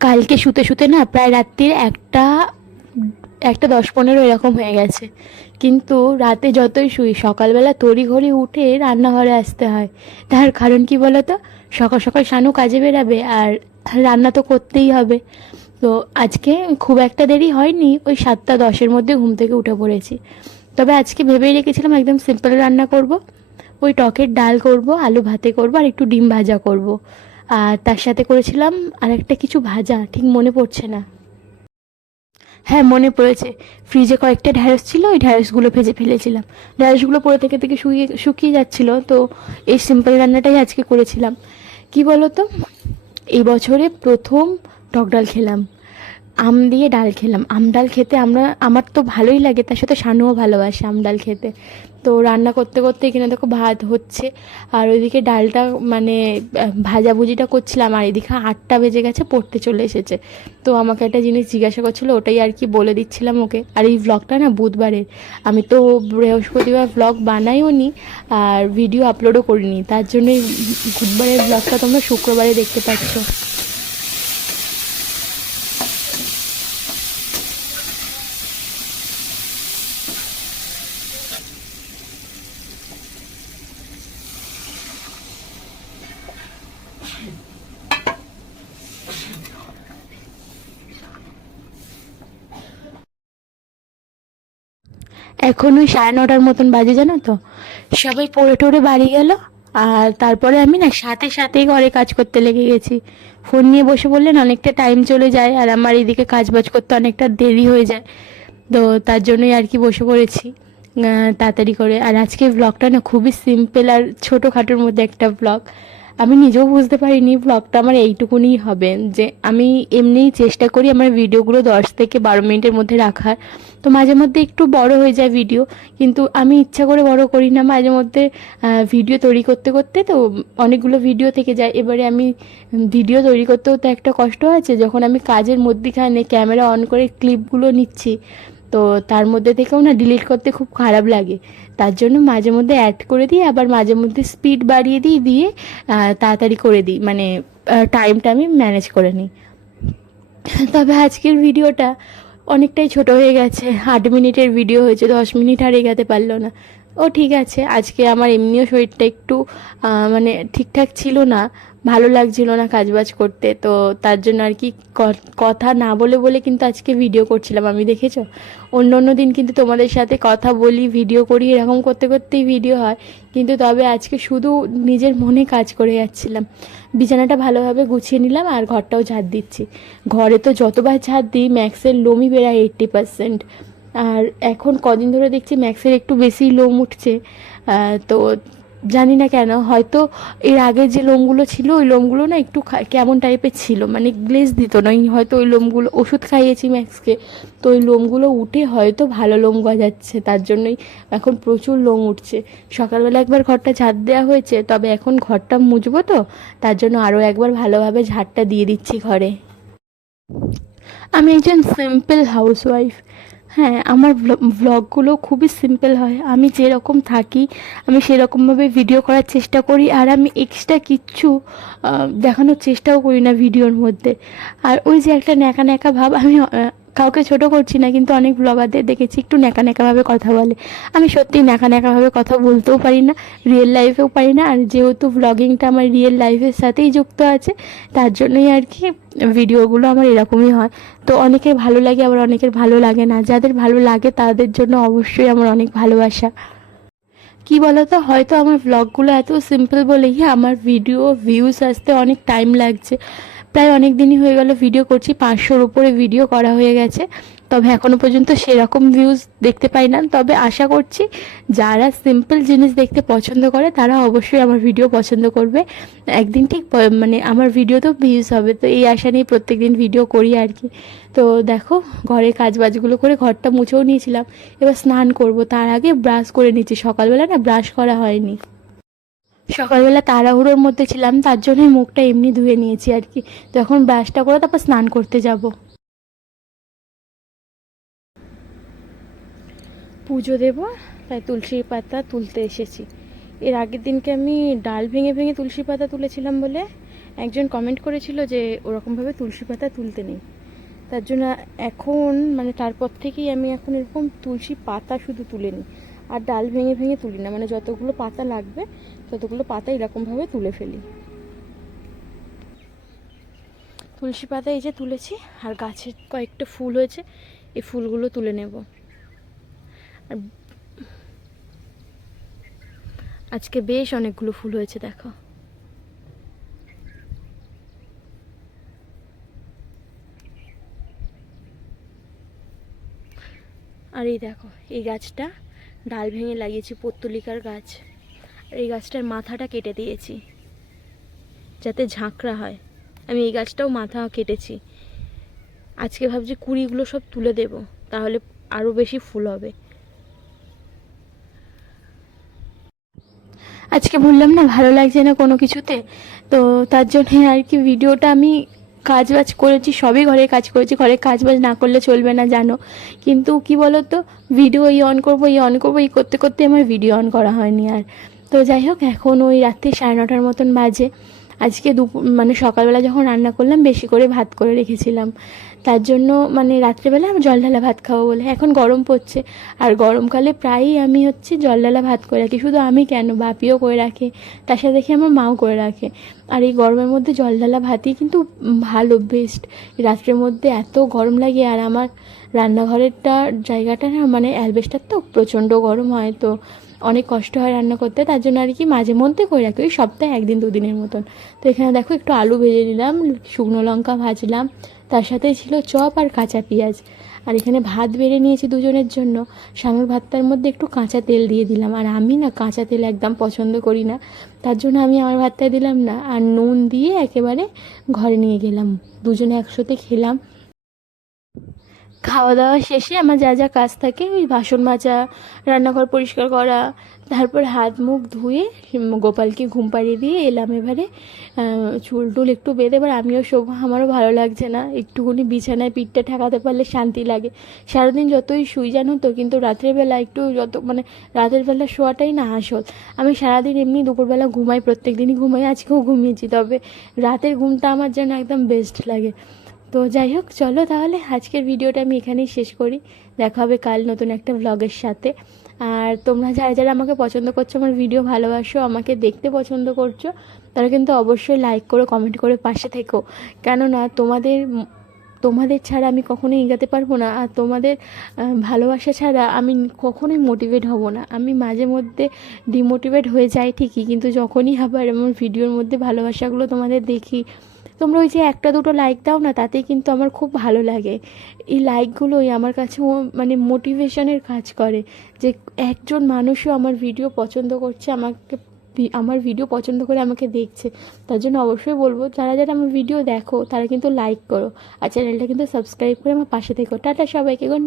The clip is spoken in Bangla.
কালকে শুতে শুতে না প্রায় রাত্রির একটা একটা দশ পনেরো এরকম হয়ে গেছে। কিন্তু রাতে যতই শুই, সকালবেলা তড়ি ঘড়ি উঠে রান্নাঘরে আসতে হয়। তার কারণ কি বলো তো সকাল সকাল শানু কাজে বেরাবে আর রান্না তো করতেই হবে। তো আজকে খুব একটা দেরি হয়নি, ওই সাতটা দশের মধ্যে ঘুম থেকে উঠে পড়েছি। তবে আজকে ভেবেই রেখেছিলাম একদম সিম্পল রান্না করব। ওই টকের ডাল করব, আলু ভাতে করব আর একটু ডিম ভাজা করব। আর তার সাথে করেছিলাম আর একটা কিছু ভাজা, ঠিক মনে পড়ছে না। হ্যাঁ মনে পড়েছে। ফ্রিজে কয়েকটা ঢ্যাঁড়স ছিল, ওই ঢ্যাঁড়সগুলো ভেজে ফেলেছিলাম। ঢ্যাঁড়সগুলো পরে থেকে থেকে শুকিয়ে শুকিয়ে যাচ্ছিল, তো এই সিম্পল রান্নাটাই আজকে করেছিলাম। কি বলতো? এই বছরে প্রথম টকডাল খেলাম। আম দিয়ে ডাল খেলাম। আম ডাল খেতে আমরা, আমার তো ভালোই লাগে, তার সাথে শানুও ভালোবাসে আম ডাল খেতে। তো রান্না করতে করতে এখানে দেখো ভাত হচ্ছে, আর ওইদিকে ডালটা মানে ভাজাভুজিটা করছিলাম, আর এদিকে আটটা বেজে গেছে, পড়তে চলে এসেছে। তো আমাকে একটা জিনিস জিজ্ঞাসা করছিল, ওটাই আর কি বলে দিচ্ছিলাম ওকে। আর এই ব্লগটা না বুধবারের। আমি তো বৃহস্পতিবার ব্লগ বানাইও নি আর ভিডিও আপলোডও করিনি। তার জন্যই বুধবারের ব্লগটা তোমরা শুক্রবারে দেখতে পাচ্ছ। এখন ওই সাড়ে নটার মতন বাজে জানো তো? সবাই পড়ে টড়ে বাড়ি গেল, আর তারপরে আমি না সাথে সাথেই ঘরে কাজ করতে লেগে গেছি। ফোন নিয়ে বসে বললেন অনেকটা টাইম চলে যায়, আর আমার এদিকে কাজ বাজ করতে অনেকটা দেরি হয়ে যায়। তো তার জন্যই আর কি বসে পড়েছি তাড়াতাড়ি করে। আর আজকে ব্লগটা না খুবই সিম্পল আর ছোটোখাটোর মধ্যে একটা ব্লগ আমি নিজেও বুঝতে পারিনি ব্লগটা আমার এইটুকুনিই হবে, যে আমি এমনিই চেষ্টা করি আমার ভিডিওগুলো দশ থেকে বারো মিনিটের মধ্যে রাখার। তো মাঝে মধ্যে একটু বড় হয়ে যায় ভিডিও কিন্তু আমি ইচ্ছা করে বড় করি না। মাঝে মধ্যে ভিডিও তৈরি করতে করতে তো অনেকগুলো ভিডিও থেকে যায়। এবারে আমি ভিডিও তৈরি করতেও তো একটা কষ্ট আছে, যখন আমি কাজের মধ্যেখানে ক্যামেরা অন করে ক্লিপগুলো নিচ্ছি। তো তার মধ্যে থেকেও না ডিলিট করতে খুব খারাপ লাগে। তার জন্য মাঝে মধ্যে অ্যাড করে দিই, আবার মাঝে মধ্যে স্পিড বাড়িয়ে দিই, দিয়ে তাড়াতাড়ি করে দিই। মানে টাইমটা আমি ম্যানেজ করে নিই। তবে আজকের ভিডিওটা অনেকটাই ছোট হয়ে গেছে। আট মিনিটের ভিডিও হয়েছে, দশ মিনিট আর এগাতে পারল না। ও, ঠিক আছে। আজকে আমার এমনিও শরীরটা একটু মানে ঠিকঠাক ছিল না, ভালো লাগছিল না কাজবাজ করতে, তো তার জন্য আর কি কথা না বলে বলে কিন্তু আজকে ভিডিও করছিলাম। আমি দেখেছ? অন্য অন্য দিন কিন্তু তোমাদের সাথে কথা বলি ভিডিও করি, এরকম করতে করতেই ভিডিও হয়। কিন্তু তবে আজকে শুধু নিজের মনে কাজ করে যাচ্ছিলাম। বিছানাটা ভালোভাবে গুছিয়ে নিলাম আর ঘরটাও ঝাড় দিচ্ছি। ঘরে তো যতবার ঝাড় দিই ম্যাক্সের লোমই বেড়ায় এইট্টি পার্সেন্ট আর এখন কদিন ধরে দেখছি ম্যাক্সের একটু বেশি লোম উঠছে তো জানি না কেন, হয়তো এর আগে যে লোমগুলো ছিল, ওই লোমগুলো না একটু কেমন টাইপের ছিল মানে গ্লেজ দিত না হয়তো ওই লোমগুলো, ওষুধ খাইয়েছি ম্যাক্সকে, তো ওই লোমগুলো উঠে হয়তো ভালো লোম গজাচ্ছে, তার জন্যই এখন প্রচুর লোম উঠছে। সকালবেলা একবার ঘরটা ঝাড় দেওয়া হয়েছে, তবে এখন ঘরটা মুজবো তো, তার জন্য আরও একবার ভালোভাবে ঝাড়টা দিয়ে দিচ্ছি ঘরে। আমি একজন সিম্পল হাউসওয়াইফ হ্যাঁ আমার ব্লগগুলো খুবই সিম্পল হয়। আমি যেরকম থাকি, আমি সেরকমভাবে ভিডিও করার চেষ্টা করি আর আমি এক্সট্রা কিচ্ছু দেখানোর চেষ্টাও করি না ভিডিওর মধ্যে। আর ওই যে একটা ন্যাকা ন্যাকা ভাব, আমি কাউকে ছোট করছি না, কিন্তু অনেক ব্লগারদের দেখেছি একটু ন্যাকা ন্যাকাভাবে কথা বলে। আমি সত্যি ন্যাকা ন্যাকাভাবে কথা বলতেও পারি না রিয়েল লাইফেও পারি না, আর যেহেতু ব্লগিংটা আমার রিয়েল লাইফের সাথেই যুক্ত আছে, তার জন্যই আর কি ভিডিওগুলো আমার এরকমই হয়। তো অনেকের ভালো লাগে, আবার অনেকের ভালো লাগে না। যাদের ভালো লাগে, তাদের জন্য অবশ্যই আমার অনেক ভালোবাসা। কি বলতো, হয়তো আমার ব্লগগুলো এত সিম্পল বলেই আমার ভিডিও ভিউজ আসতে অনেক টাইম লাগছে। প্রায় অনেক দিনই হয়ে গেল ভিডিও করছি, পাঁচশোর উপরে ভিডিও করা হয়ে গেছে। তবে এখনও পর্যন্ত সেরকম ভিউজ দেখতে পাই না। তবে আশা করছি যারা সিম্পল জিনিস দেখতে পছন্দ করে, তারা অবশ্যই আমার ভিডিও পছন্দ করবে। একদিন ঠিক মানে আমার ভিডিওতেও ভিউজ হবে, তো এই আশা নিয়ে প্রত্যেক দিন ভিডিও করি আর কি। তো দেখো ঘরে কাজ বাজগুলো করে ঘরটা মুছেও নিয়েছিলাম। এবার স্নান করব, তার আগে ব্রাশ করে নিচ্ছি। সকালবেলা না ব্রাশ করা হয়নি। সকালবেলা তাড়াহুড়োর মধ্যে ছিলাম, তার জন্যই মুখটা এমনি ধুয়ে নিয়েছি আর কি। তো এখন ব্রাশটা করে তারপর স্নান করতে যাব। পুজো দেব, তাই তুলসী পাতা তুলতে এসেছি। এর আগের দিনকে আমি ডাল ভেঙে ভেঙে তুলসী পাতা তুলেছিলাম বলে একজন কমেন্ট করেছিল যে ওরকমভাবে তুলসী পাতা তুলতে নেই। তার জন্য এখন মানে তারপর থেকেই আমি এখন এরকম তুলসী পাতা শুধু তুলে নিই আর ডাল ভেঙে ভেঙে তুলি না মানে যতগুলো পাতা লাগবে ততগুলো পাতা এরকমভাবে তুলে ফেলি। তুলসী পাতা এই যে তুলেছি, আর গাছের কয়েকটা ফুল হয়েছে, এই ফুলগুলো তুলে নেব। আর আজকে বেশ অনেকগুলো ফুল হয়েছে, দেখো। আর এই দেখো, এই গাছটা ডাল ভেঙে লাগিয়েছি, পত্তলিকার গাছ। আর এই গাছটার মাথাটা কেটে দিয়েছি। যাতে ঝাঁকড়া হয়। আমি এই গাছটাও মাথা কেটেছি। আজকে ভাবছি কুড়িগুলো সব তুলে দেব, তাহলে আরও বেশি ফুল হবে। আজকে বললাম না, ভালো লাগছে না কোনো কিছুতে? তো তার জন্যে আর কি ভিডিওটা আমি কাজ বাজ করেছি, সবই ঘরে কাজ করেছি। ঘরে কাজ বাজ না করলে চলবে না, জানো। কিন্তু কি বলো তো ভিডিও এই অন করব, এই অন করব, এই করতে করতে আমার ভিডিও অন করা হয়নি আর। তো যাই হোক, এখন ওই রাত্রি সাড়ে নটার মতন বাজে। আজকে দুপুর মানে সকালবেলা যখন রান্না করলাম, বেশি করে ভাত করে রেখেছিলাম। তার জন্য মানে রাত্রেবেলা আমি জল ঢালা ভাত খাব বলে। এখন গরম পড়ছে। আর গরমকালে প্রায়ই আমি হচ্ছে জল ঢালা ভাত করে রাখি। শুধু আমি কেন? বাপিও করে রাখে। তার সাথে দেখি আমার মাও করে রাখে। আর এই গরমের মধ্যে জল ঢালা ভাতই কিন্তু ভালো বেস্ট রাত্রের মধ্যে এত গরম লাগে। আর আমার রান্নাঘরেরটা জায়গাটা না মানে অ্যালবেস্টার তো প্রচণ্ড গরম হয় তো। অনেক কষ্ট হয় রান্না করতে, তার জন্য আর কি মাঝে মধ্যে করে রাখি, ওই সপ্তাহে একদিন দুদিনের মতন। তো এখানে দেখো একটু আলু ভেজে নিলাম, শুকনো লঙ্কা ভাজলাম, তার সাথে ছিল চপ আর কাঁচা পেঁয়াজ। আর এখানে ভাত বেড়ে নিয়েছি দুজনের জন্য সানুর ভাতটার মধ্যে একটু কাঁচা তেল দিয়ে দিলাম। আর আমি না কাঁচা তেল একদম পছন্দ করি না, তার জন্য আমি আমার ভাতটা দিলাম না, আর নুন দিয়ে একেবারে ঘরে নিয়ে গেলাম। দুজনে একসাথে খেলাম খাওয়া দাওয়া শেষে আমার যা যা কাজ থাকে, ওই বাসন মাজা, রান্নাঘর পরিষ্কার করা, তারপর হাত, মুখ ধুয়ে গোপালকে ঘুম পাড়িয়ে দিয়ে এলাম এবারে চুল টুল একটু বেঁধে, এবার আমিও শোবো, আমারও ভালো লাগছে না, একটুখানি বিছানায় পিঠটা ঠেকাতে পারলে শান্তি লাগে। সারাদিন যতই শুই জানো তো, কিন্তু রাতের বেলা একটু যত মানে রাতের বেলা শোয়াটাই না আসল। আমি সারাদিন এমনি দুপুরবেলা ঘুমাই প্রত্যেক দিনই ঘুমাই, আজকেও ঘুমিয়েছি, তবে রাতের ঘুমটা আমার যেন একদম বেস্ট লাগে। তো যাই হোক, চলো তাহলে আজকের ভিডিওটা আমি এখানেই শেষ করি। দেখা হবে কাল নতুন একটা ভ্লগের সাথে। আর তোমরা যারা যারা আমাকে পছন্দ করছ, আমার ভিডিও ভালোবাসো, আমাকে দেখতে পছন্দ করছ, তারা কিন্তু অবশ্যই লাইক করো কমেন্ট করে পাশে থেকো। কেননা তোমাদের তোমাদের ছাড়া আমি কখনোই এগাতে পারব না। আর তোমাদের ভালোবাসা ছাড়া আমি কখনোই মোটিভেট হব না। আমি মাঝে মধ্যে ডিমোটিভেট হয়ে যাই ঠিকই, কিন্তু যখনই আবার আমার ভিডিওর মধ্যে ভালোবাসাগুলো তোমাদের দেখি তোমরা ওই যে একটা দুটো লাইক দাও না, তাতেই কিন্তু আমার খুব ভালো লাগে। এই লাইকগুলোই আমার কাছে মানে মোটিভেশনের কাজ করে যে একজন মানুষও আমার ভিডিও পছন্দ করছে, আমাকে আমার ভিডিও পছন্দ করে আমাকে দেখছে। তার জন্য অবশ্যই বলব, যারা যারা আমার ভিডিও দেখো, তারা কিন্তু লাইক করো। আর চ্যানেলটা কিন্তু সাবস্ক্রাইব করে আমার পাশে থেকো। টাটা সবাইকে গুড